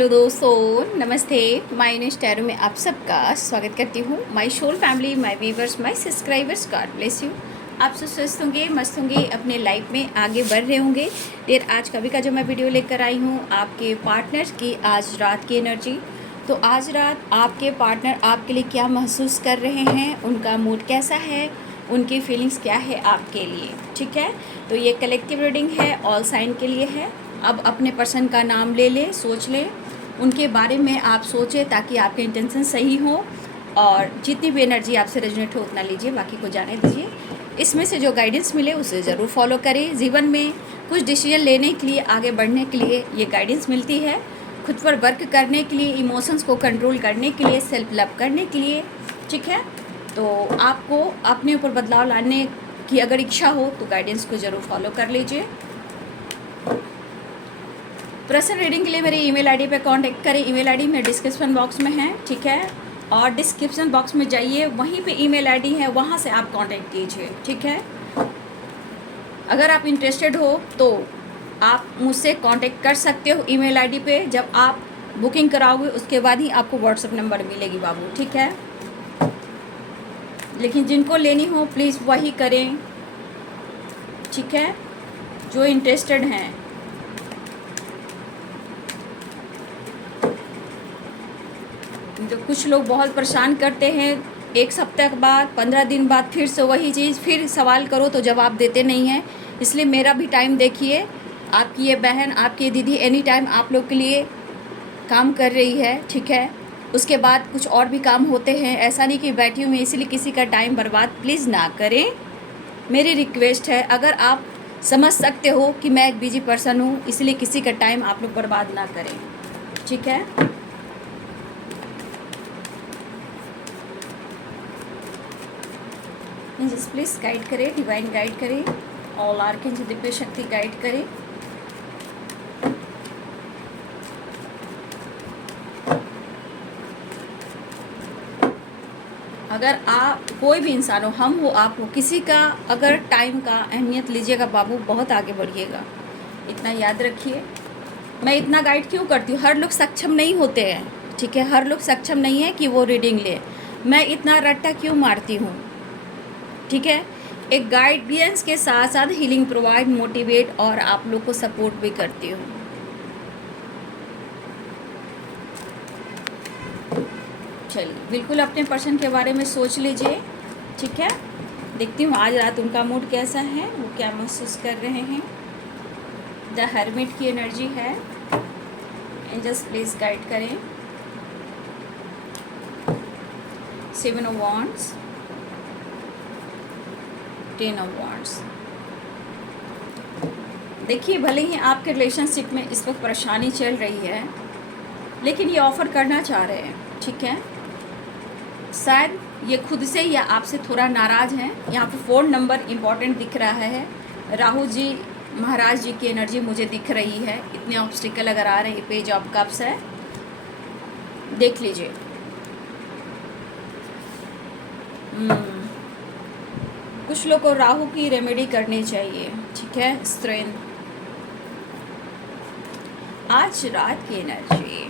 Hello दोस्तों, नमस्ते। My new tarot में आप सबका स्वागत करती हूँ। My soul family, my viewers, my subscribers, God bless you. आप सब स्वस्थ होंगे, मस्त होंगे, अपने लाइफ में आगे बढ़ रहे होंगे। देर आज कभी का जो मैं वीडियो लेकर आई हूँ आपके पार्टनर की आज रात की एनर्जी। तो आज रात आपके पार्टनर आपके लिए क्या महसूस कर रहे हैं, उनका मूड कैसा है, उनकी फीलिंग्स क्या है आपके लिए, ठीक है। तो ये कलेक्टिव रीडिंग है, ऑल साइन के लिए है। अब अपने पर्सन का नाम ले लें, सोच लें, उनके बारे में आप सोचें ताकि आपके इंटेंशन सही हो। और जितनी भी एनर्जी आपसे रेजोनेट हो उतना लीजिए, बाकी को जाने दीजिए। इसमें से जो गाइडेंस मिले उसे ज़रूर फॉलो करें। जीवन में कुछ डिसीजन लेने के लिए, आगे बढ़ने के लिए ये गाइडेंस मिलती है। खुद पर वर्क करने के लिए, इमोशंस को कंट्रोल करने के लिए, सेल्फ लव करने के लिए, ठीक है। तो आपको अपने ऊपर बदलाव लाने की अगर इच्छा हो तो गाइडेंस को ज़रूर फॉलो कर लीजिए। पर्सनल रीडिंग के लिए मेरी ईमेल आईडी पे कांटेक्ट करें। ईमेल आईडी मेरे डिस्क्रिप्शन बॉक्स में है, ठीक है। और डिस्क्रिप्शन बॉक्स में जाइए, वहीं पे ईमेल आईडी है, वहाँ से आप कांटेक्ट कीजिए, ठीक है। अगर आप इंटरेस्टेड हो तो आप मुझसे कांटेक्ट कर सकते हो ईमेल आईडी पे। जब आप बुकिंग कराओगे उसके बाद ही आपको व्हाट्सएप नंबर मिलेगी बाबू, ठीक है। लेकिन जिनको लेनी हो प्लीज़ वही करें, ठीक है, जो इंटरेस्टेड हैं। तो कुछ लोग बहुत परेशान करते हैं, एक सप्ताह बाद, 15 दिन बाद फिर से वही चीज़, फिर सवाल करो तो जवाब देते नहीं हैं। इसलिए मेरा भी टाइम देखिए। आपकी ये बहन, आपकी ये दीदी एनी टाइम आप लोग के लिए काम कर रही है, ठीक है। उसके बाद कुछ और भी काम होते हैं, ऐसा नहीं कि बैठी हुई, इसलिए किसी का टाइम बर्बाद प्लीज़ ना करें। मेरी रिक्वेस्ट है, अगर आप समझ सकते हो कि मैं एक बिजी पर्सन हूँ, इसलिए किसी का टाइम आप लोग बर्बाद ना करें, ठीक है। एंजल्स प्लीज गाइड करें, डिवाइन गाइड करें, ऑल आर्कएंजल दिव्य शक्ति गाइड करें। अगर आप कोई भी इंसान हो, हम हो, आप हो, किसी का अगर टाइम का अहमियत लीजिएगा बाबू, बहुत आगे बढ़िएगा। इतना याद रखिए। मैं इतना गाइड क्यों करती हूँ, हर लोग सक्षम नहीं होते हैं, ठीक है। हर लोग सक्षम नहीं है कि वो रीडिंग ले। मैं इतना रट्टा क्यों मारती हूँ, ठीक है। एक गाइडेंस के साथ साथ हीलिंग प्रोवाइड, मोटिवेट और आप लोग को सपोर्ट भी करती हूँ। चलिए, बिल्कुल अपने पर्सन के बारे में सोच लीजिए, ठीक है। देखती हूँ आज रात उनका मूड कैसा है, वो क्या महसूस कर रहे हैं। द हर्मिट की एनर्जी है, एंजल्स प्लीज गाइड करें। 7 ऑफ वांड्स, 10 ऑफ वांड्स। देखिए, भले ही आपके रिलेशनशिप में इस वक्त परेशानी चल रही है, लेकिन ये ऑफ़र करना चाह रहे हैं, ठीक है। शायद ये खुद से या आपसे थोड़ा नाराज़ हैं। यहाँ पे फ़ोन नंबर इम्पॉर्टेंट दिख रहा है। राहु जी महाराज जी की एनर्जी मुझे दिख रही है। इतने ऑब्स्टिकल अगर आ रहे हैं, पेज ऑफ कप्स है, देख लीजिए। कुछ लोग को राहु की रेमेडी करनी चाहिए, ठीक है। स्ट्रेंथ, आज रात की एनर्जी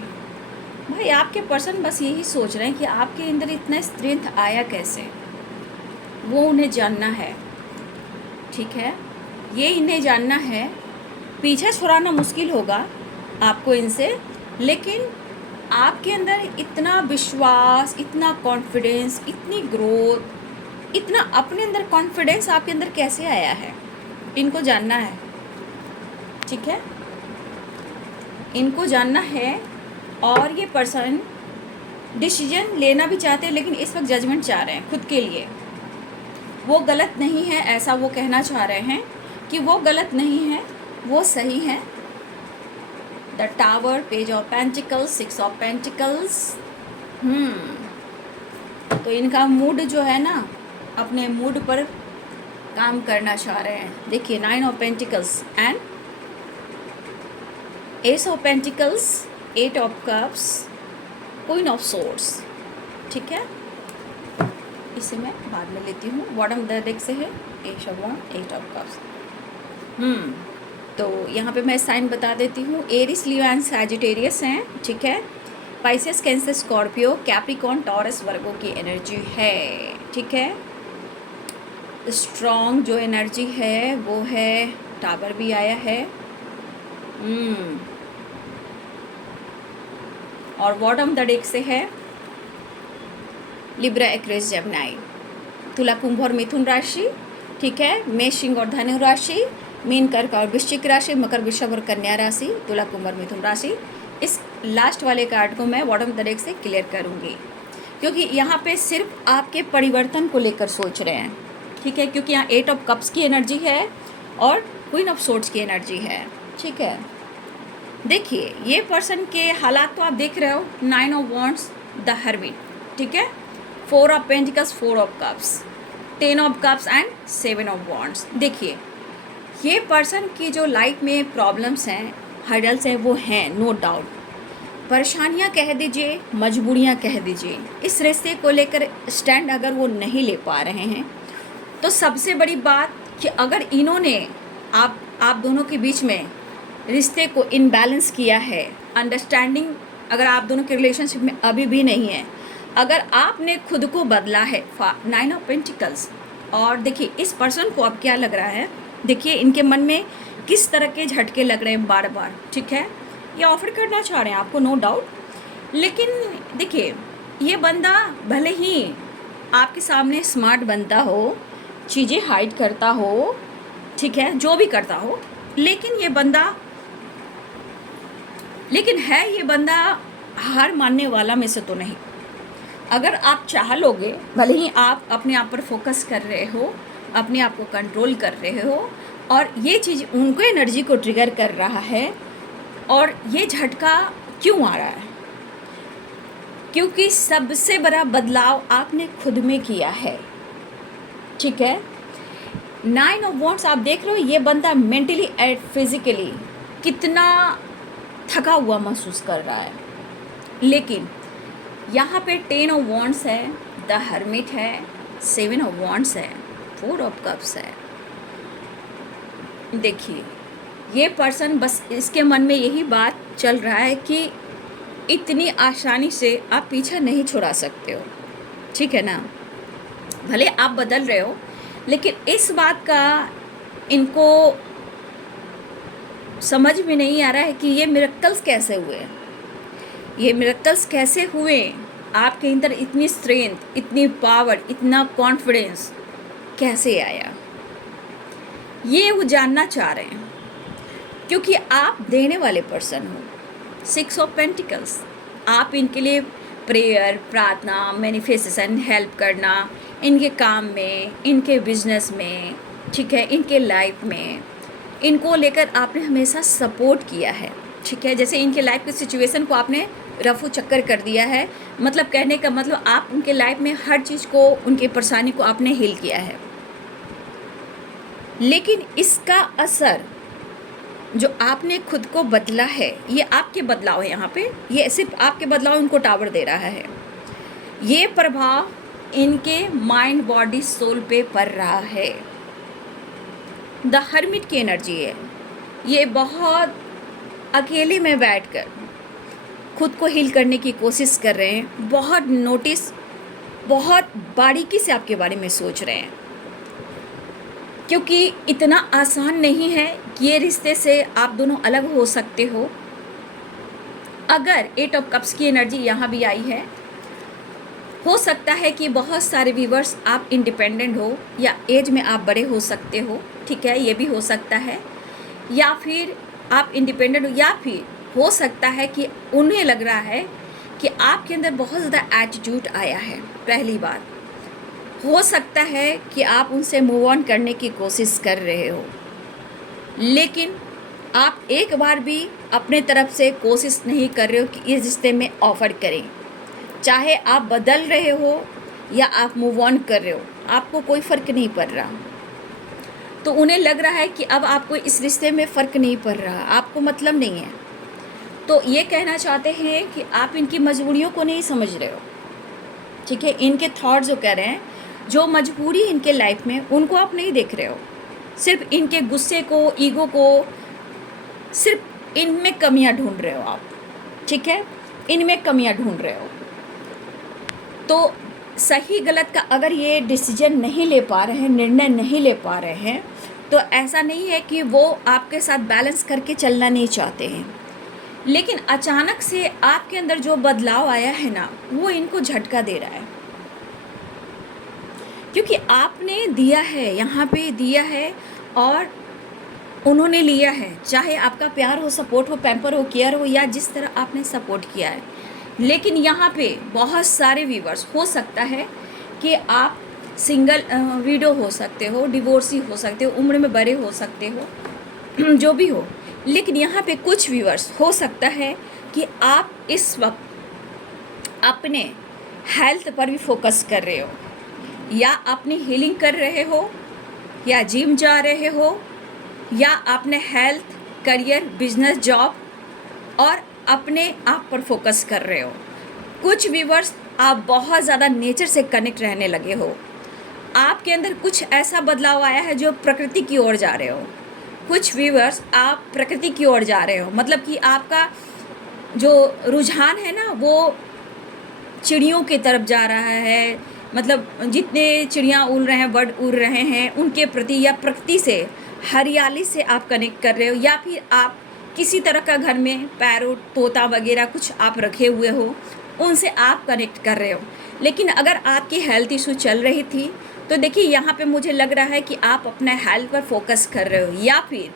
भाई, आपके पर्सन बस यही सोच रहे हैं कि आपके अंदर इतना स्ट्रेंथ आया कैसे, वो उन्हें जानना है, ठीक है। ये इन्हें जानना है। पीछा छुड़ाना मुश्किल होगा आपको इनसे, लेकिन आपके अंदर इतना विश्वास, इतना कॉन्फिडेंस, इतनी ग्रोथ, इतना अपने अंदर कॉन्फिडेंस आपके अंदर कैसे आया है, इनको जानना है, ठीक है। इनको जानना है। और ये पर्सन डिसीजन लेना भी चाहते हैं, लेकिन इस वक्त जजमेंट चाह रहे हैं खुद के लिए। वो गलत नहीं है ऐसा वो कहना चाह रहे हैं कि वो गलत नहीं है, वो सही है। The tower, page of pentacles, 6 of pentacles. तो इनका मूड जो है ना, अपने मूड पर काम करना चाह रहे हैं। देखिए, 9 of pentacles and S of pentacles, 8 of cups, queen of swords, ठीक है। इसे मैं बाद में लेती हूँ। बॉटम द डेक से है एस ऑफ वांड, 8 ऑफ कप्स। तो यहाँ पे मैं साइन बता देती हूँ। एरिस, लियो एंड सैजिटेरियस हैं, ठीक है। Pisces, Cancer, Scorpio, Capricorn, Taurus, Virgo की एनर्जी है, ठीक है। स्ट्रॉन्ग जो एनर्जी है वो है, टावर भी आया है। और बॉटम द डेक से है लिब्रा, एक्वेरियस, जेमिनी, तुला, कुंभ और मिथुन राशि, ठीक है। मेष, सिंह और धनु राशि, मीन, कर्क और वृश्चिक राशि, मकर, वृषभ और कन्या राशि, तुला, कुंभ और मिथुन राशि। इस लास्ट वाले कार्ड को मैं बॉटम द डेक से क्लियर करूँगी, क्योंकि यहाँ पे सिर्फ आपके परिवर्तन को लेकर सोच रहे हैं, ठीक है। क्योंकि यहाँ 8 ऑफ कप्स की एनर्जी है और क्वीन ऑफ सोर्ड्स की एनर्जी है, ठीक है। देखिए ये पर्सन के हालात तो आप देख रहे हो, 9 ऑफ वॉन्ड्स, द हर्मिट, ठीक है। 4 of pentacles, 4 of cups, 10 of cups and 7 of wands. देखिए ये पर्सन की जो लाइफ में प्रॉब्लम्स हैं, हर्डल्स हैं, वो हैं नो डाउट। परेशानियां कह दीजिए, मजबूरियां कह दीजिए, इस रिश्ते को लेकर स्टैंड अगर वो नहीं ले पा रहे हैं, तो सबसे बड़ी बात कि अगर इन्होंने आप दोनों के बीच में रिश्ते को इनबैलेंस किया है, अंडरस्टैंडिंग अगर आप दोनों के रिलेशनशिप में अभी भी नहीं है, अगर आपने खुद को बदला है, 9 ऑफ पेंटिकल्स। और देखिए इस पर्सन को अब क्या लग रहा है, देखिए इनके मन में किस तरह के झटके लग रहे हैं बार बार, ठीक है। ये ऑफर करना चाह रहे हैं आपको, नो डाउट। लेकिन देखिए ये बंदा भले ही आपके सामने स्मार्ट बनता हो, चीज़ें हाइड करता हो, ठीक है, जो भी करता हो, लेकिन ये बंदा हार मानने वाला में से तो नहीं। अगर आप चाह लोगे, भले ही आप अपने आप पर फोकस कर रहे हो, अपने आप को कंट्रोल कर रहे हो, और ये चीज़ उनको एनर्जी को ट्रिगर कर रहा है, और ये झटका क्यों आ रहा है, क्योंकि सबसे बड़ा बदलाव आपने खुद में किया है, ठीक है। 9 ऑफ वॉन्ड्स आप देख रहे हो, ये बंदा मेंटली एंड फिजिकली कितना थका हुआ महसूस कर रहा है। लेकिन यहाँ पे 10 ऑफ वॉन्ड्स है, द हर्मिट है, 7 ऑफ वॉन्ड्स है, 4 ऑफ कप्स है। देखिए ये पर्सन बस इसके मन में यही बात चल रहा है कि इतनी आसानी से आप पीछा नहीं छुड़ा सकते हो, ठीक है ना। भले आप बदल रहे हो, लेकिन इस बात का इनको समझ में नहीं आ रहा है कि ये मिरेकल्स कैसे हुए, ये मिरेकल्स कैसे हुए, आपके अंदर इतनी स्ट्रेंथ, इतनी पावर, इतना कॉन्फिडेंस कैसे आया, ये वो जानना चाह रहे हैं। क्योंकि आप देने वाले पर्सन हो, 6 ऑफ पेंटिकल्स, आप इनके लिए प्रेयर, प्रार्थना, मैनिफेस्टेशन, हेल्प करना, इनके काम में, इनके बिजनेस में, ठीक है, इनके लाइफ में, इनको लेकर आपने हमेशा सपोर्ट किया है, ठीक है। जैसे इनके लाइफ की सिचुएशन को आपने रफू चक्कर कर दिया है, मतलब कहने का मतलब आप उनके लाइफ में हर चीज़ को, उनकी परेशानी को आपने हील किया है। लेकिन इसका असर जो आपने खुद को बदला है, ये आपके बदलाव है, यहाँ पे ये सिर्फ आपके बदलाव इनको टावर दे रहा है। ये प्रभाव इनके माइंड, बॉडी, सोल पे पड़ रहा है। द हर्मिट की एनर्जी है, ये बहुत अकेले में बैठकर खुद को हील करने की कोशिश कर रहे हैं, बहुत बारीकी से आपके बारे में सोच रहे हैं, क्योंकि इतना आसान नहीं है कि ये रिश्ते से आप दोनों अलग हो सकते हो। अगर 8 ऑफ कप्स की एनर्जी यहाँ भी आई है, हो सकता है कि बहुत सारे व्यूवर्स आप इंडिपेंडेंट हो, या एज में आप बड़े हो सकते हो, ठीक है, ये भी हो सकता है। या फिर आप इंडिपेंडेंट हो, या फिर हो सकता है कि उन्हें लग रहा है कि आपके अंदर बहुत ज़्यादा एटीट्यूड आया है। पहली बात हो सकता है कि आप उनसे मूव ऑन करने की कोशिश कर रहे हो, लेकिन आप एक बार भी अपने तरफ से कोशिश नहीं कर रहे हो कि इस रिश्ते में ऑफ़र करें। चाहे आप बदल रहे हो या आप मूव ऑन कर रहे हो, आपको कोई फ़र्क नहीं पड़ रहा। तो उन्हें लग रहा है कि अब आपको इस रिश्ते में फ़र्क नहीं पड़ रहा, आपको मतलब नहीं है। तो ये कहना चाहते हैं कि आप इनकी मजबूरियों को नहीं समझ रहे हो, ठीक है। इनके थॉट जो कह रहे हैं, जो मजबूरी इनके लाइफ में, उनको आप नहीं देख रहे हो। सिर्फ इनके गुस्से को, ईगो को सिर्फ इनमें कमियां ढूंढ रहे हो आप, ठीक है, इनमें कमियां ढूंढ रहे हो। तो सही गलत का अगर ये डिसीजन नहीं ले पा रहे हैं, निर्णय नहीं ले पा रहे हैं, तो ऐसा नहीं है कि वो आपके साथ बैलेंस करके चलना नहीं चाहते हैं, लेकिन अचानक से आपके अंदर जो बदलाव आया है ना, वो इनको झटका दे रहा है, क्योंकि आपने दिया है, यहाँ पे दिया है और उन्होंने लिया है। चाहे आपका प्यार हो, सपोर्ट हो, पैम्पर हो, केयर हो, या जिस तरह आपने सपोर्ट किया है। लेकिन यहाँ पे बहुत सारे व्यूवर्स, हो सकता है कि आप सिंगल विडो हो सकते हो, डिवोर्सी हो सकते हो, उम्र में बड़े हो सकते हो, जो भी हो। लेकिन यहाँ पे कुछ व्यूवर्स हो सकता है कि आप इस वक्त अपने हेल्थ पर भी फोकस कर रहे हो, या अपनी हीलिंग कर रहे हो, या जिम जा रहे हो, या अपने हेल्थ, करियर, बिजनेस, जॉब और अपने आप पर फोकस कर रहे हो। कुछ व्यूवर्स आप बहुत ज़्यादा नेचर से कनेक्ट रहने लगे हो, आपके अंदर कुछ ऐसा बदलाव आया है जो प्रकृति की ओर जा रहे हो। कुछ व्यूवर्स आप प्रकृति की ओर जा रहे हो, मतलब कि आपका जो रुझान है ना, वो चिड़ियों की तरफ जा रहा है। मतलब जितने चिड़ियाँ उड़ रहे हैं, बर्ड उड़ रहे हैं, उनके प्रति या प्रकृति से, हरियाली से आप कनेक्ट कर रहे हो, या फिर आप किसी तरह का घर में पैरोट, तोता वगैरह कुछ आप रखे हुए हो, उनसे आप कनेक्ट कर रहे हो। लेकिन अगर आपकी हेल्थ इशू चल रही थी, तो देखिए यहाँ पे मुझे लग रहा है कि आप अपने हेल्थ पर फोकस कर रहे हो, या फिर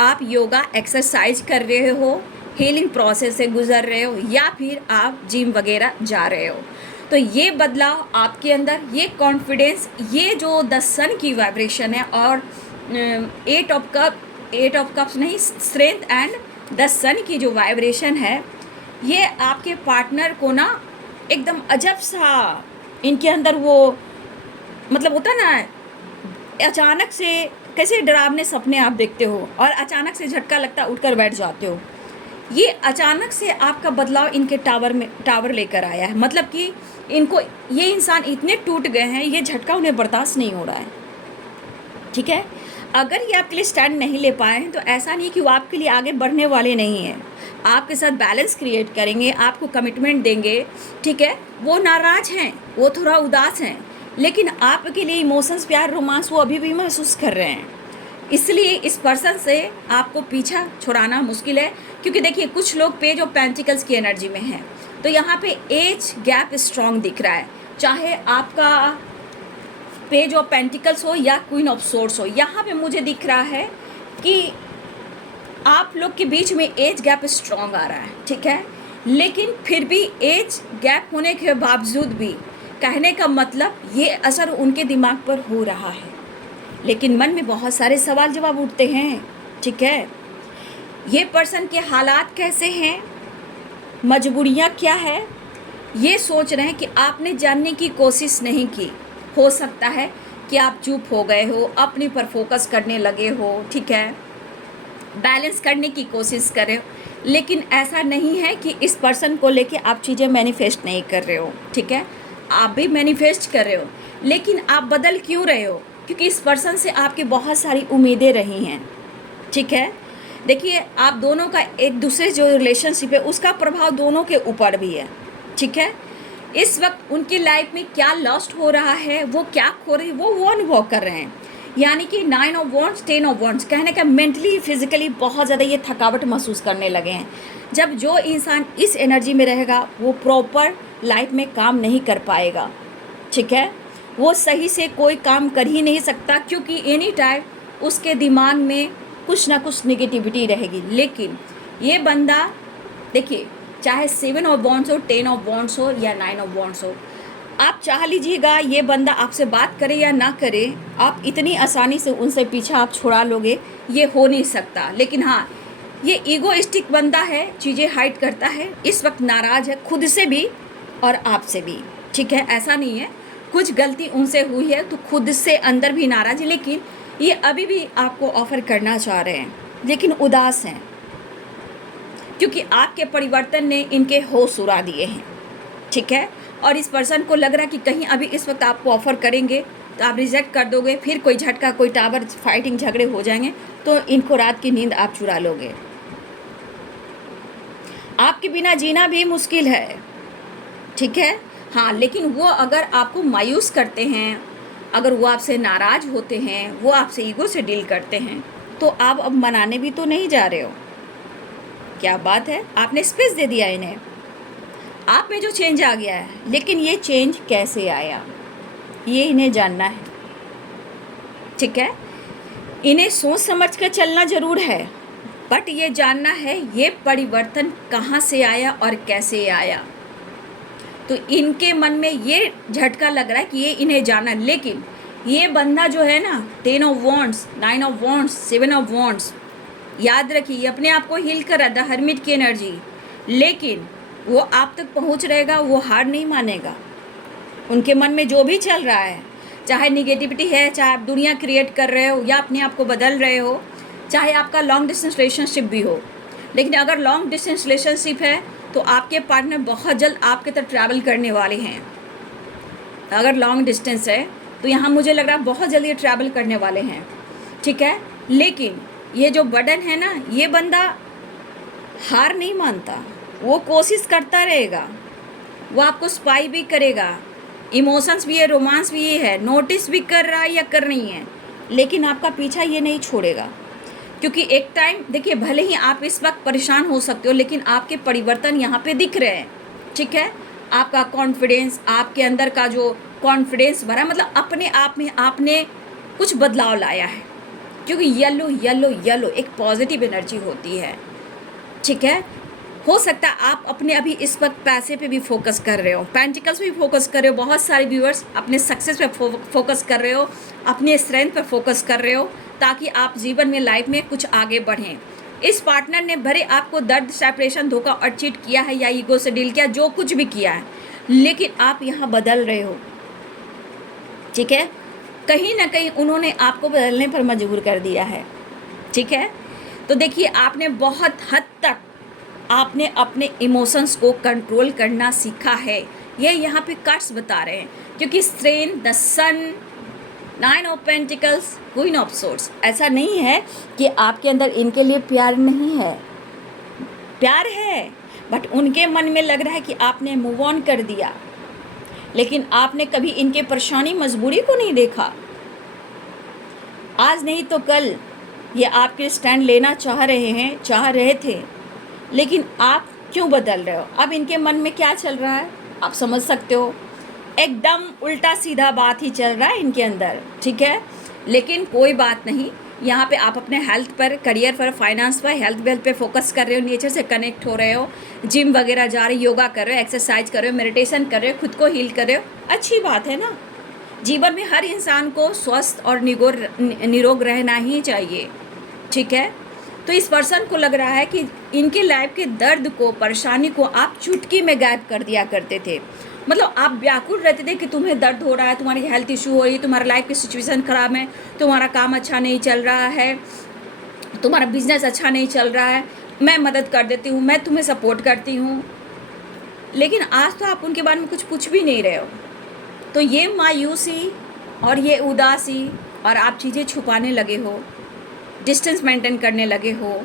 आप योगा एक्सरसाइज कर रहे हो, हीलिंग प्रोसेस से गुजर रहे हो, या फिर आप जिम वगैरह जा रहे हो। तो ये बदलाव आपके अंदर, ये कॉन्फिडेंस, ये जो द सन की वाइब्रेशन है और एट ऑफ कप्स नहीं, स्ट्रेंथ एंड द सन की जो वाइब्रेशन है, ये आपके पार्टनर को ना एकदम अजब सा इनके अंदर वो, मतलब होता ना, अचानक से कैसे डरावने सपने आप देखते हो और अचानक से झटका लगता उठकर बैठ जाते हो। ये अचानक से आपका बदलाव इनके टावर लेकर आया है। मतलब कि इनको, ये इंसान इतने टूट गए हैं, ये झटका उन्हें बर्दाश्त नहीं हो रहा है, ठीक है। अगर ये आपके लिए स्टैंड नहीं ले पाए हैं, तो ऐसा नहीं कि वो आपके लिए आगे बढ़ने वाले नहीं हैं। आपके साथ बैलेंस क्रिएट करेंगे, आपको कमिटमेंट देंगे, ठीक है। वो नाराज़ हैं, वो थोड़ा उदास हैं, लेकिन आपके लिए इमोशंस, प्यार, रोमांस वो अभी भी महसूस कर रहे हैं। इसलिए इस पर्सन से आपको पीछा छुड़ाना मुश्किल है, क्योंकि देखिए कुछ लोग पेज ऑफ पेंटिकल्स की एनर्जी में हैं, तो यहाँ पे एज गैप स्ट्रॉन्ग दिख रहा है। चाहे आपका पेज ऑफ पेंटिकल्स हो या क्वीन ऑफ सोर्ड्स हो, यहाँ पे मुझे दिख रहा है कि आप लोग के बीच में एज गैप स्ट्रॉन्ग आ रहा है, ठीक है। लेकिन फिर भी एज गैप होने के बावजूद भी, कहने का मतलब ये असर उनके दिमाग पर हो रहा है, लेकिन मन में बहुत सारे सवाल जवाब उठते हैं, ठीक है। ये पर्सन के हालात कैसे हैं, मजबूरियाँ क्या है, ये सोच रहे हैं कि आपने जानने की कोशिश नहीं की। हो सकता है कि आप चुप हो गए हो, अपने पर फोकस करने लगे हो, ठीक है, बैलेंस करने की कोशिश कर रहे हो। लेकिन ऐसा नहीं है कि इस पर्सन को लेके आप चीज़ें मैनिफेस्ट नहीं कर रहे हो, ठीक है। आप भी मैनिफेस्ट कर रहे हो, लेकिन आप बदल क्यों रहे हो? क्योंकि इस पर्सन से आपकी बहुत सारी उम्मीदें रही हैं, ठीक है। देखिए आप दोनों का एक दूसरे जो रिलेशनशिप है, उसका प्रभाव दोनों के ऊपर भी है, ठीक है। इस वक्त उनकी लाइफ में क्या लॉस्ट हो रहा है, वो क्या खो रही है, वो अनुभव कर रहे हैं। यानी कि 9 ऑफ वॉन्ड्स, 10 ऑफ वॉन्ड्स, कहने का मेंटली फिजिकली बहुत ज़्यादा ये थकावट महसूस करने लगे हैं। जब जो इंसान इस एनर्जी में रहेगा, वो प्रॉपर लाइफ में काम नहीं कर पाएगा, ठीक है। वो सही से कोई काम कर ही नहीं सकता, क्योंकि एनी टाइम उसके दिमाग में कुछ ना कुछ नेगेटिविटी रहेगी। लेकिन ये बंदा, देखिए, चाहे 7 ऑफ वॉन्ड्स हो, 10 ऑफ वॉन्ड्स हो या 9 ऑफ वॉन्ड्स हो, आप चाह लीजिएगा ये बंदा आपसे बात करे या ना करे, आप इतनी आसानी से उनसे पीछा आप छुड़ा लोगे, ये हो नहीं सकता। लेकिन हाँ, ये ईगोइस्टिक बंदा है, चीज़ें हाइड करता है, इस वक्त नाराज़ है खुद से भी और आपसे भी, ठीक है। ऐसा नहीं है, कुछ गलती उनसे हुई है तो खुद से अंदर भी नाराज़ है, लेकिन ये अभी भी आपको ऑफ़र करना चाह रहे हैं, लेकिन उदास हैं, क्योंकि आपके परिवर्तन ने इनके होश उड़ा दिए हैं, ठीक है। और इस पर्सन को लग रहा है कि कहीं अभी इस वक्त आपको ऑफ़र करेंगे तो आप रिजेक्ट कर दोगे, फिर कोई झटका, कोई टावर फाइटिंग, झगड़े हो जाएंगे, तो इनको रात की नींद आप चुरा लोगे, आपके बिना जीना भी मुश्किल है, ठीक है। हाँ, लेकिन वो अगर आपको मायूस करते हैं, अगर वो आपसे नाराज़ होते हैं, वो आपसे ईगो से डील करते हैं, तो आप अब मनाने भी तो नहीं जा रहे हो। क्या बात है, आपने स्पेस दे दिया इन्हें, आप में जो चेंज आ गया है। लेकिन ये चेंज कैसे आया, ये इन्हें जानना है, ठीक है। इन्हें सोच समझ कर चलना ज़रूर है, बट ये जानना है ये परिवर्तन कहाँ से आया और कैसे आया। तो इनके मन में ये झटका लग रहा है कि ये इन्हें जाना, लेकिन ये बंदा जो है ना, 10 of wands, 9 of wands, 7 of wands, याद रखिए अपने आप को हील कर रहा था, हर्मिट की एनर्जी, लेकिन वो आप तक पहुंच रहेगा, वो हार नहीं मानेगा। उनके मन में जो भी चल रहा है, चाहे निगेटिविटी है, चाहे आप दुनिया क्रिएट कर रहे हो या अपने आप को बदल रहे हो, चाहे आपका लॉन्ग डिस्टेंस रिलेशनशिप भी हो, लेकिन अगर लॉन्ग डिस्टेंस रिलेशनशिप है तो आपके पार्टनर बहुत जल्द आपके तरफ ट्रैवल करने वाले हैं। अगर लॉन्ग डिस्टेंस है तो यहाँ मुझे लग रहा है बहुत जल्दी ट्रैवल करने वाले हैं, ठीक है। लेकिन ये जो बर्डन है ना, ये बंदा हार नहीं मानता, वो कोशिश करता रहेगा, वो आपको स्पाई भी करेगा, इमोशंस भी है, रोमांस भी है, नोटिस भी कर रहा है या कर रही है, लेकिन आपका पीछा ये नहीं छोड़ेगा। क्योंकि एक टाइम देखिए, भले ही आप इस वक्त परेशान हो सकते हो, लेकिन आपके परिवर्तन यहाँ पे दिख रहे हैं, ठीक है। आपका कॉन्फिडेंस, आपके अंदर का जो कॉन्फिडेंस भरा, मतलब अपने आप में आपने कुछ बदलाव लाया है। क्योंकि येलो येलो येलो एक पॉजिटिव एनर्जी होती है, ठीक है। हो सकता है आप अपने अभी इस वक्त पैसे पे भी फोकस कर रहे हो, पेंटिकल्स पे भी फोकस कर रहे हो, बहुत सारे व्यूअर्स अपने सक्सेस पे फोकस कर रहे हो, अपने स्ट्रेंथ पे फोकस कर रहे हो, ताकि आप जीवन में, लाइफ में कुछ आगे बढ़ें। इस पार्टनर ने भरे आपको दर्द, सेपरेशन, धोखा और चीट किया है या ईगो से डील किया, जो कुछ भी किया है, लेकिन आप यहाँ बदल रहे हो, ठीक है। कहीं ना कहीं उन्होंने आपको बदलने पर मजबूर कर दिया है, ठीक है। तो देखिए, आपने बहुत हद तक आपने अपने इमोशंस को कंट्रोल करना सीखा है, ये यहाँ पे कार्ड्स बता रहे हैं। क्योंकि strength, the sun, 9 of pentacles, queen of swords, ऐसा नहीं है कि आपके अंदर इनके लिए प्यार नहीं है, प्यार है, बट उनके मन में लग रहा है कि आपने मूव ऑन कर दिया, लेकिन आपने कभी इनके परेशानी, मजबूरी को नहीं देखा। आज नहीं तो कल ये आपके स्टैंड लेना चाह रहे थे, लेकिन आप क्यों बदल रहे हो। अब इनके मन में क्या चल रहा है आप समझ सकते हो, एकदम उल्टा सीधा बात ही चल रहा है इनके अंदर, ठीक है। लेकिन कोई बात नहीं, यहाँ पे आप अपने हेल्थ पर, करियर पर, फाइनेंस पर, हेल्थ वेल्थ पे फोकस कर रहे हो, नेचर से कनेक्ट हो रहे हो, जिम वगैरह जा रहे हो, योगा कर रहे हो, एक्सरसाइज कर रहे हो, मेडिटेशन कर रहे हो, खुद को हील कर रहे हो, अच्छी बात है ना। जीवन में हर इंसान को स्वस्थ और निरोग रहना ही चाहिए, ठीक है। तो इस पर्सन को लग रहा है कि इनके लाइफ के दर्द को, परेशानी को आप चुटकी में गायब कर दिया करते थे। मतलब आप व्याकुल रहते थे कि तुम्हें दर्द हो रहा है, तुम्हारी हेल्थ इशू हो रही है, तुम्हारा लाइफ की सिचुएशन ख़राब है, तुम्हारा काम अच्छा नहीं चल रहा है, तुम्हारा बिजनेस अच्छा नहीं चल रहा है, मैं मदद कर देती हूँ, मैं तुम्हें सपोर्ट करती हूँ। लेकिन आज तो आप उनके बारे में कुछ पूछ भी नहीं रहे हो। तो ये मायूसी और ये उदासी, और आप चीज़ें छुपाने लगे हो, डिस्टेंस मेंटेन करने लगे हो,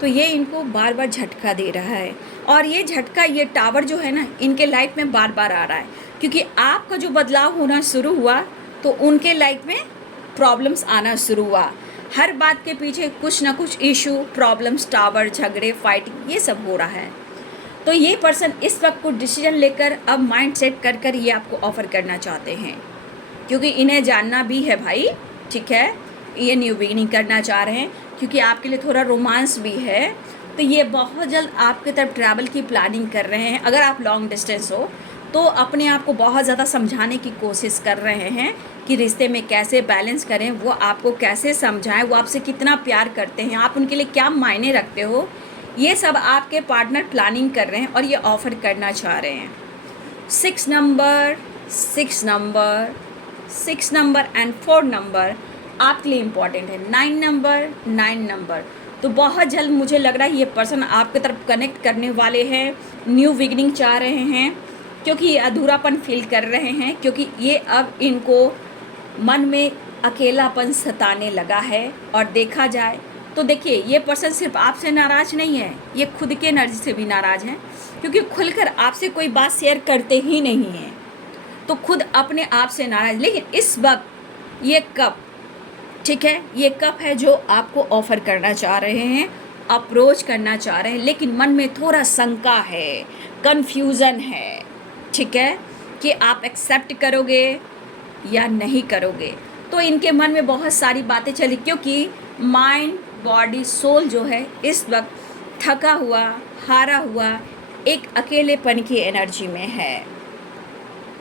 तो ये इनको बार बार झटका दे रहा है। और ये झटका, ये टावर जो है ना, इनके लाइफ में बार बार आ रहा है। क्योंकि आपका जो बदलाव होना शुरू हुआ तो उनके लाइफ में प्रॉब्लम्स आना शुरू हुआ। हर बात के पीछे कुछ ना कुछ इशू, प्रॉब्लम्स, टावर, झगड़े, फाइटिंग, ये सब हो रहा है। तो ये पर्सन इस वक्त कुछ डिसीजन लेकर अब माइंड सेट कर कर ये आपको ऑफ़र करना चाहते हैं, क्योंकि इन्हें जानना भी है भाई, ठीक है। ये न्यू बिगिनिंग करना चाह रहे हैं, क्योंकि आपके लिए थोड़ा रोमांस भी है। तो ये बहुत जल्द आपके तरफ ट्रैवल की प्लानिंग कर रहे हैं। अगर आप लॉन्ग डिस्टेंस हो तो अपने आप को बहुत ज़्यादा समझाने की कोशिश कर रहे हैं कि रिश्ते में कैसे बैलेंस करें, वो आपको कैसे समझाएं, वो आपसे कितना प्यार करते हैं, आप उनके लिए क्या मायने रखते हो, ये सब आपके पार्टनर प्लानिंग कर रहे हैं और ये ऑफ़र करना चाह रहे हैं। 6 number, 6 number, 6 number and 4 number आपके लिए इम्पॉर्टेंट है। 9 नंबर, 9 नंबर, तो बहुत जल्द मुझे लग रहा है ये पर्सन आपके तरफ कनेक्ट करने वाले हैं, न्यू बिगिनिंग चाह रहे हैं, क्योंकि ये अधूरापन फील कर रहे हैं, क्योंकि ये अब इनको मन में अकेलापन सताने लगा है। और देखा जाए तो देखिए ये पर्सन सिर्फ आपसे नाराज़ नहीं है, ये खुद के एनर्जी से भी नाराज़ हैं, क्योंकि खुलकर आपसे कोई बात शेयर करते ही नहीं हैं, तो खुद अपने आप से नाराज़। लेकिन इस वक्त ये कप, ठीक है, ये कप है जो आपको ऑफ़र करना चाह रहे हैं, अप्रोच करना चाह रहे हैं, लेकिन मन में थोड़ा शंका है, कन्फ्यूज़न है, ठीक है, कि आप एक्सेप्ट करोगे या नहीं करोगे। तो इनके मन में बहुत सारी बातें चली, क्योंकि माइंड, बॉडी, सोल जो है इस वक्त थका हुआ, हारा हुआ, एक अकेलेपन की एनर्जी में है,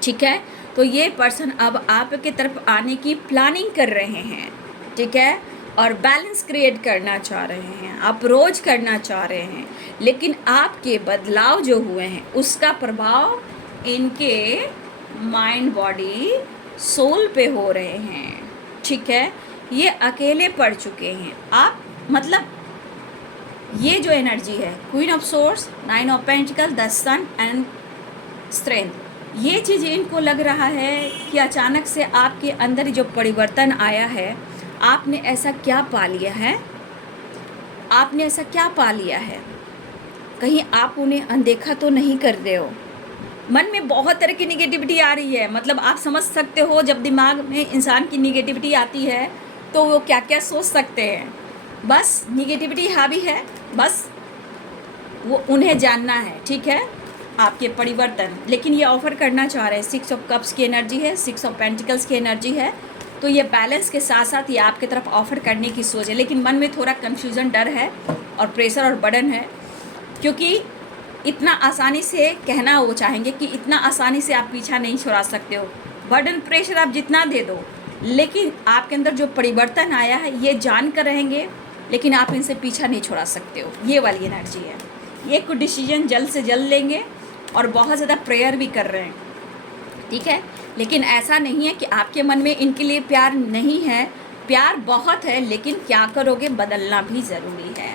ठीक है। तो ये पर्सन अब आपके तरफ आने की प्लानिंग कर रहे हैं, ठीक है, और बैलेंस क्रिएट करना चाह रहे हैं, अप्रोच करना चाह रहे हैं, लेकिन आपके बदलाव जो हुए हैं उसका प्रभाव इनके माइंड, बॉडी, सोल पे हो रहे हैं, ठीक है। ये अकेले पड़ चुके हैं। आप मतलब ये जो एनर्जी है, queen of swords, 9 of pentacle, the sun and strength, ये चीज़ इनको लग रहा है कि अचानक से आपके अंदर जो परिवर्तन आया है, आपने ऐसा क्या पा लिया है, आपने ऐसा क्या पा लिया है, कहीं आप उन्हें अनदेखा तो नहीं कर रहे हो। मन में बहुत तरह की निगेटिविटी आ रही है, मतलब आप समझ सकते हो जब दिमाग में इंसान की निगेटिविटी आती है तो वो क्या क्या सोच सकते हैं। बस निगेटिविटी हावी है, बस वो उन्हें जानना है, ठीक है, आपके परिवर्तन। लेकिन ये ऑफ़र करना चाह रहे हैं, 6 ऑफ कप्स की एनर्जी है, 6 ऑफ पेंटिकल्स की एनर्जी है, तो ये बैलेंस के साथ साथ ये आपकी तरफ ऑफ़र करने की सोच है। लेकिन मन में थोड़ा कन्फ्यूज़न, डर है और प्रेशर और बर्डन है, क्योंकि इतना आसानी से कहना वो चाहेंगे कि इतना आसानी से आप पीछा नहीं छुड़ा सकते हो। बर्डन, प्रेशर आप जितना दे दो, लेकिन आपके अंदर जो परिवर्तन आया है ये जान कर रहेंगे, लेकिन आप इनसे पीछा नहीं छुड़ा सकते हो। ये वाली एनर्जी है। ये कुछ डिसीजन जल्द से जल्द लेंगे और बहुत ज़्यादा प्रेयर भी कर रहे हैं, ठीक है। लेकिन ऐसा नहीं है कि आपके मन में इनके लिए प्यार नहीं है, प्यार बहुत है, लेकिन क्या करोगे, बदलना भी ज़रूरी है।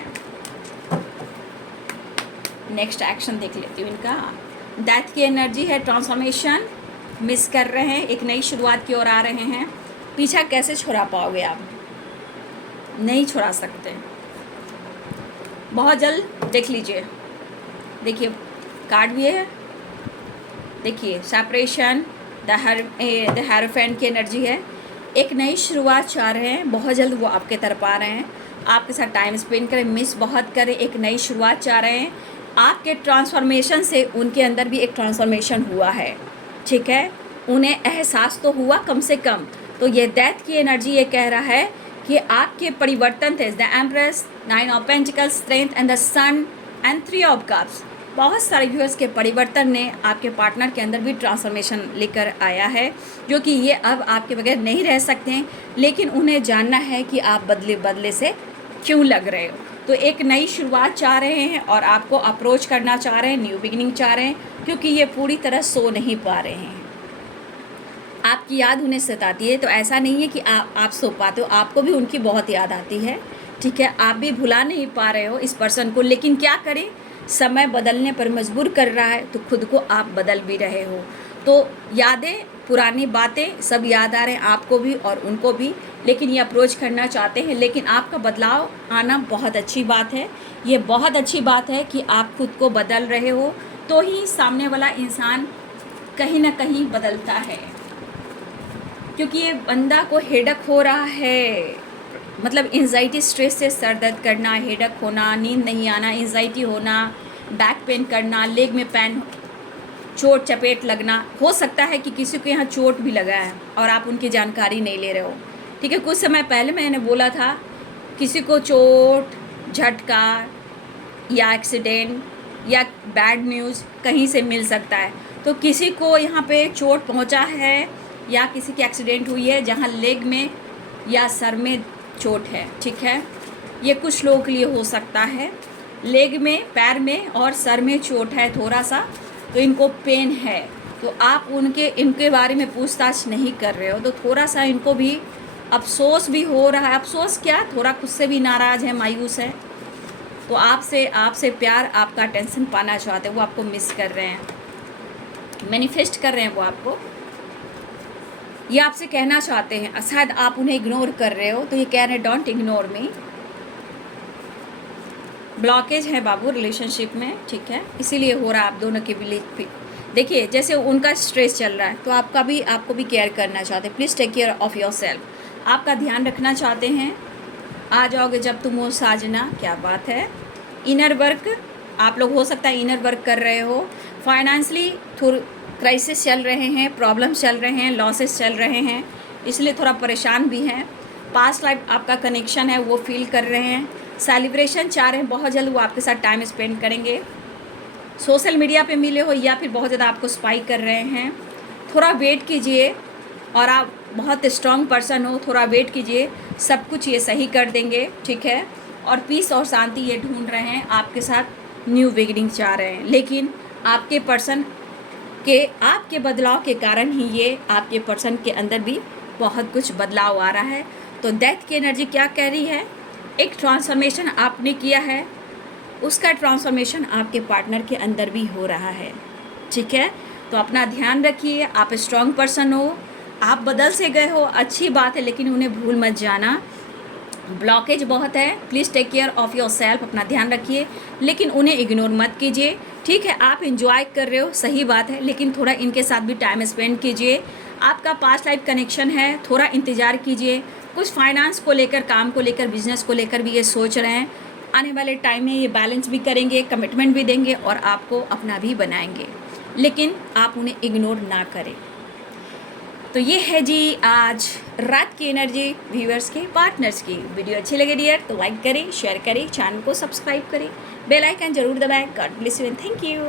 नेक्स्ट एक्शन देख लेती हूँ इनका। डेथ की एनर्जी है, ट्रांसफॉर्मेशन मिस कर रहे हैं, एक नई शुरुआत की ओर आ रहे हैं। पीछा कैसे छुड़ा पाओगे आप, नहीं छुड़ा सकते। बहुत जल्द देख लीजिए, देखिए कार्ड भी है, देखिए सेपरेशन, द हेरोफेंट की एनर्जी है, एक नई शुरुआत चाह रहे हैं, बहुत जल्द वो आपके तरफ आ रहे हैं, आपके साथ टाइम स्पेंड करें, मिस बहुत करें, एक नई शुरुआत चाह रहे हैं। आपके ट्रांसफॉर्मेशन से उनके अंदर भी एक ट्रांसफॉर्मेशन हुआ है, ठीक है, उन्हें एहसास तो हुआ कम से कम। तो ये डेथ की एनर्जी ये कह रहा है कि आपके परिवर्तन थे, the empress, 9 of pentacles, strength and the sun and 3 of cups. बहुत सारे व्यूअर्स के परिवर्तन ने आपके पार्टनर के अंदर भी ट्रांसफॉर्मेशन लेकर आया है, जो कि ये अब आपके बगैर नहीं रह सकते हैं, लेकिन उन्हें जानना है कि आप बदले बदले से क्यों लग रहे हो। तो एक नई शुरुआत चाह रहे हैं और आपको अप्रोच करना चाह रहे हैं, न्यू बिगिनिंग चाह रहे हैं, क्योंकि ये पूरी तरह सो नहीं पा रहे हैं। आपकी याद उन्हें सताती है, तो ऐसा नहीं है कि आप सो पाते हो, आपको भी उनकी बहुत याद आती है, ठीक है, आप भी भुला नहीं पा रहे हो इस पर्सन को। लेकिन क्या करें, समय बदलने पर मजबूर कर रहा है, तो खुद को आप बदल भी रहे हो। तो यादें, पुरानी बातें सब याद आ रहे हैं आपको भी और उनको भी, लेकिन ये अप्रोच करना चाहते हैं। लेकिन आपका बदलाव आना बहुत अच्छी बात है, ये बहुत अच्छी बात है कि आप खुद को बदल रहे हो, तो ही सामने वाला इंसान कहीं ना कहीं बदलता है। क्योंकि ये बंदा को हेडक हो रहा है, मतलब एंजाइटी, स्ट्रेस से सर दर्द करना, हेडक होना, नींद नहीं आना, एंजाइटी होना, बैक पेन करना, लेग में पेन, चोट चपेट लगना। हो सकता है कि किसी को यहाँ चोट भी लगा है और आप उनकी जानकारी नहीं ले रहे हो, ठीक है। कुछ समय पहले मैंने बोला था किसी को चोट, झटका या एक्सीडेंट या बैड न्यूज़ कहीं से मिल सकता है। तो किसी को यहाँ पे चोट पहुँचा है या किसी की एक्सीडेंट हुई है जहाँ लेग में या सर में चोट है, ठीक है। ये कुछ लोगों के लिए हो सकता है, लेग में, पैर में और सर में चोट है थोड़ा सा, तो इनको पेन है। तो आप इनके बारे में पूछताछ नहीं कर रहे हो, तो थोड़ा सा इनको भी अफसोस भी हो रहा है। अफसोस क्या, थोड़ा खुद से भी नाराज़ है, मायूस है। तो आपसे प्यार, आपका अटेंशन पाना चाहते हैं, वो आपको मिस कर रहे हैं, मैनिफेस्ट कर रहे हैं वो आपको। ये आपसे कहना चाहते हैं, शायद आप उन्हें इग्नोर कर रहे हो, तो ये कह रहे हैं डोंट इग्नोर मी, ब्लॉकेज है बाबू रिलेशनशिप में, ठीक है, इसीलिए हो रहा है आप दोनों के बीच। देखिए जैसे उनका स्ट्रेस चल रहा है तो आपको भी केयर करना चाहते हैं। Please take care of yourself, आपका ध्यान रखना चाहते हैं। आ जाओगे जब तुम हो साजना, क्या बात है। इनर वर्क, आप लोग हो सकता है इनर वर्क कर रहे हो। फाइनेंशियली थोड़ा क्राइसिस चल रहे हैं, प्रॉब्लम्स चल रहे हैं, लॉसेस चल रहे हैं, इसलिए थोड़ा परेशान भी हैं। पास्ट लाइफ आपका कनेक्शन है वो फील कर रहे हैं। सेलिब्रेशन चाह रहे हैं, बहुत जल्द वो आपके साथ टाइम स्पेंड करेंगे। सोशल मीडिया पे मिले हो या फिर बहुत ज़्यादा आपको स्पाई कर रहे हैं, थोड़ा वेट कीजिए। और आप बहुत स्ट्रॉन्ग पर्सन हो, थोड़ा वेट कीजिए, सब कुछ ये सही कर देंगे, ठीक है। और पीस और शांति ये ढूंढ रहे हैं, आपके साथ न्यू बिगिनिंग चाह रहे हैं। लेकिन आपके पर्सन के आपके बदलाव के कारण ही ये आपके पर्सन के अंदर भी बहुत कुछ बदलाव आ रहा है। तो डेथ की एनर्जी क्या कह रही है, एक ट्रांसफॉर्मेशन आपने किया है, उसका ट्रांसफॉर्मेशन आपके पार्टनर के अंदर भी हो रहा है, ठीक है। तो अपना ध्यान रखिए, आप स्ट्रॉन्ग पर्सन हो, आप बदल से गए हो, अच्छी बात है, लेकिन उन्हें भूल मत जाना। ब्लॉकेज बहुत है, please take care of yourself, अपना ध्यान रखिए, लेकिन उन्हें इग्नोर मत कीजिए, ठीक है। आप एंजॉय कर रहे हो, सही बात है, लेकिन थोड़ा इनके साथ भी टाइम स्पेंड कीजिए। आपका पास्ट लाइफ कनेक्शन है, थोड़ा इंतज़ार कीजिए। कुछ फाइनेंस को लेकर, काम को लेकर, बिजनेस को लेकर भी ये सोच रहे हैं। आने वाले टाइम में ये बैलेंस भी करेंगे, कमिटमेंट भी देंगे और आपको अपना भी बनाएंगे, लेकिन आप उन्हें इग्नोर ना करें। तो ये है जी आज रात की एनर्जी व्यूअर्स के, पार्टनर्स की। वीडियो अच्छी लगे डियर तो लाइक करें, शेयर करें, चैनल को सब्सक्राइब करें, बेल आइकन जरूर दबाएं। God bless you and thank you.